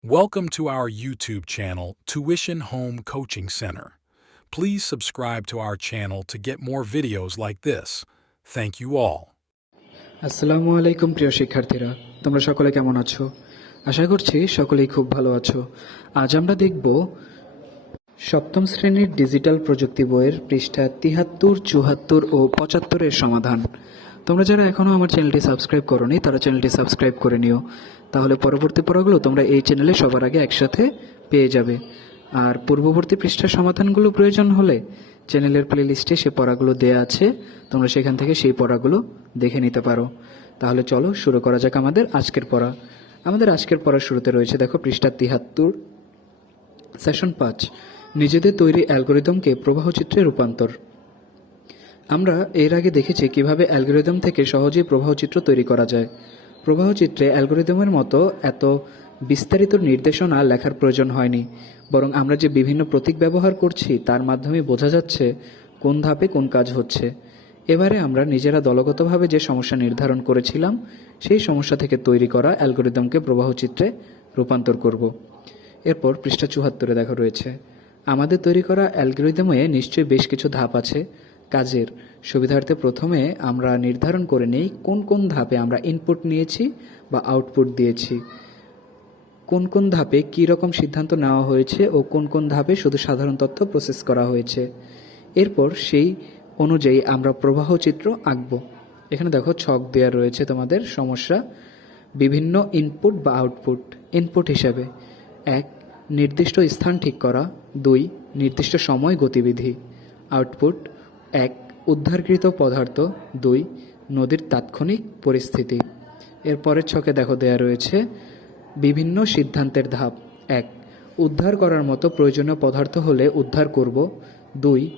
Welcome to our YouTube channel, Tuition Home Coaching Center. Please subscribe to our channel to get more videos like this. Thank you all. আসসালামু আলাইকুম প্রিয় শিক্ষার্থীরা তোমরা সকলে কেমন আছো আশা করছি সকলেই খুব ভালো আছো আজ আমরা দেখব সপ্তম শ্রেণীর ডিজিটাল প্রযুক্তি বইয়ের পৃষ্ঠা তিহাত্তর চুহাত্তর ও পঁচাত্তরের সমাধান তোমরা যারা এখনও আমার চ্যানেলটি সাবস্ক্রাইব করোনি, তারা চ্যানেলটি সাবস্ক্রাইব করে নিও। তাহলে পরবর্তী পড়াগুলো তোমরা এই চ্যানেলে সবার আগে একসাথে পেয়ে যাবে। আর পূর্ববর্তী পৃষ্ঠার সমাধানগুলো প্রয়োজন হলে চ্যানেলের প্লেলিস্টে সে পড়াগুলো দেয়া আছে, তোমরা সেখান থেকে সেই পড়াগুলো দেখে নিতে পারো। তাহলে চলো শুরু করা যাক আমাদের আজকের পড়া। আমাদের আজকের পড়ার শুরুতে রয়েছে, দেখো, পৃষ্ঠা তিহাত্তর, সেশন পাঁচ। নিজেদের তৈরি অ্যালগোরিদমকে প্রবাহচিত্রে রূপান্তর। আমরা এর আগে দেখেছি কীভাবে অ্যালগোরিদম থেকে সহজেই প্রবাহচিত্র তৈরি করা যায়। প্রবাহচিত্রে অ্যালগোরিদমের মতো এত বিস্তারিত নির্দেশনা লেখার প্রয়োজন হয়নি, বরং আমরা যে বিভিন্ন প্রতীক ব্যবহার করছি তার মাধ্যমে বোঝা যাচ্ছে কোন ধাপে কোন কাজ হচ্ছে। এবারে আমরা নিজেরা দলগতভাবে যে সমস্যা নির্ধারণ করেছিলাম, সেই সমস্যা থেকে তৈরি করা অ্যালগোরিদমকে প্রবাহচিত্রে রূপান্তর করব। এরপর পৃষ্ঠা চুহাত্তরে দেখা রয়েছে। আমাদের তৈরি করা অ্যালগোরিদমে নিশ্চয়ই বেশ কিছু ধাপ আছে। কাজের সুবিধার্থে প্রথমে আমরা নির্ধারণ করে নেই কোন কোন ধাপে আমরা ইনপুট নিয়েছি বা আউটপুট দিয়েছি। কোন কোন ধাপে কী রকম সিদ্ধান্ত নেওয়া হয়েছে ও কোন কোন ধাপে শুধু সাধারণ তথ্য প্রসেস করা হয়েছে। এরপর সেই অনুযায়ী আমরা প্রবাহ চিত্র আঁকব। এখানে দেখো ছক দেওয়া রয়েছে তোমাদের, সমস্যা, বিভিন্ন ইনপুট বা আউটপুট ইনপুট হিসাবে এক, নির্দিষ্ট স্থান ঠিক করা। দুই, নির্দিষ্ট সময় গতিবিধি। আউটপুট এক, উদ্ধারকৃত পদার্থ। দুই, নদীর তাৎক্ষণিক পরিস্থিতি। এর পরের ছকে দেখো দেয়া রয়েছে বিভিন্ন সিদ্ধান্তের ধাপ। এক, উদ্ধার করার মতো প্রয়োজনীয় পদার্থ হলে উদ্ধার করব। দুই,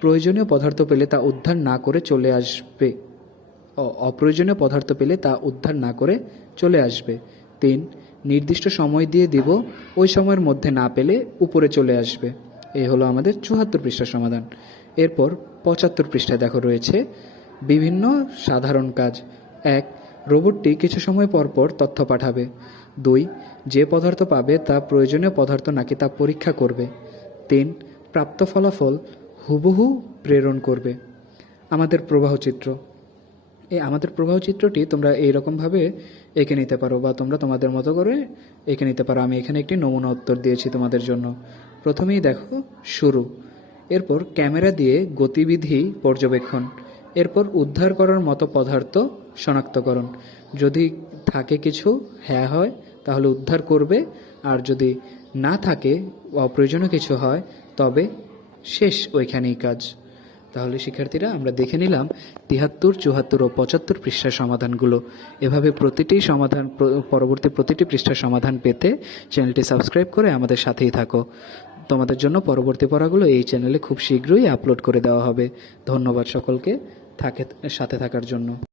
প্রয়োজনীয় পদার্থ পেলে তা উদ্ধার না করে চলে আসবে। অপ্রয়োজনীয় পদার্থ পেলে তা উদ্ধার না করে চলে আসবে। তিন, নির্দিষ্ট সময় দিয়ে দিব, ওই সময়ের মধ্যে না পেলে উপরে চলে আসবে। এই হলো আমাদের চুহাত্তর পৃষ্ঠার সমাধান। এরপর পঁচাত্তর পৃষ্ঠায় দেখো রয়েছে, বিভিন্ন সাধারণ কাজ। এক, রোবটটি কিছু সময় পর পর তথ্য পাঠাবে। দুই, যে পদার্থ পাবে তা প্রয়োজনীয় পদার্থ নাকি তা পরীক্ষা করবে। তিন, প্রাপ্ত ফলাফল হুবহু প্রেরণ করবে। আমাদের প্রবাহ চিত্র। এই আমাদের প্রবাহ চিত্রটি তোমরা এইরকমভাবে এঁকে নিতে পারো বা তোমরা তোমাদের মতো করে এঁকে নিতে পারো। আমি এখানে একটি নমুনা উত্তর দিয়েছি তোমাদের জন্য। প্রথমেই দেখো, শুরু। এরপর ক্যামেরা দিয়ে গতিবিধি পর্যবেক্ষণ, এরপর উদ্ধার করার মতো পদার্থ শনাক্তকরণ। যদি থাকে কিছু হ্যাঁ হয়, তাহলে উদ্ধার করবে, আর যদি না থাকে, অপ্রয়োজনীয় কিছু হয়, তবে শেষ ওইখানেই কাজ। তাহলে শিক্ষার্থীরা, আমরা দেখে নিলাম তিহাত্তর, চুহাত্তর ও পঁচাত্তর পৃষ্ঠার সমাধানগুলো। এভাবে প্রতিটি সমাধান, পরবর্তী প্রতিটি পৃষ্ঠার সমাধান পেতে চ্যানেলটি সাবস্ক্রাইব করে আমাদের সাথেই থাকো। তোমাদের জন্য পরবর্তী পড়াগুলো এই চ্যানেলে খুব শীঘ্রই আপলোড করে দেওয়া হবে। ধন্যবাদ সকলকে। থাকে সাথে থাকার জন্য।